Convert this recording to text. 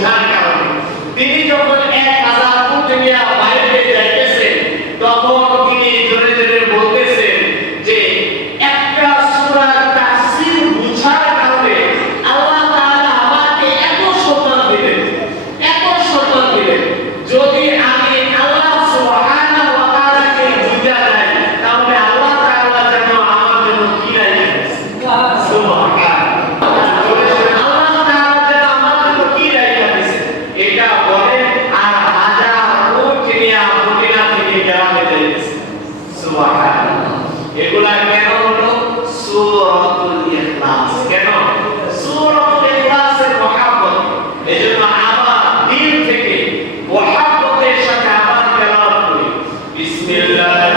বোঝার কারণে তিনি যখন এক হাজার উঠ Yeah.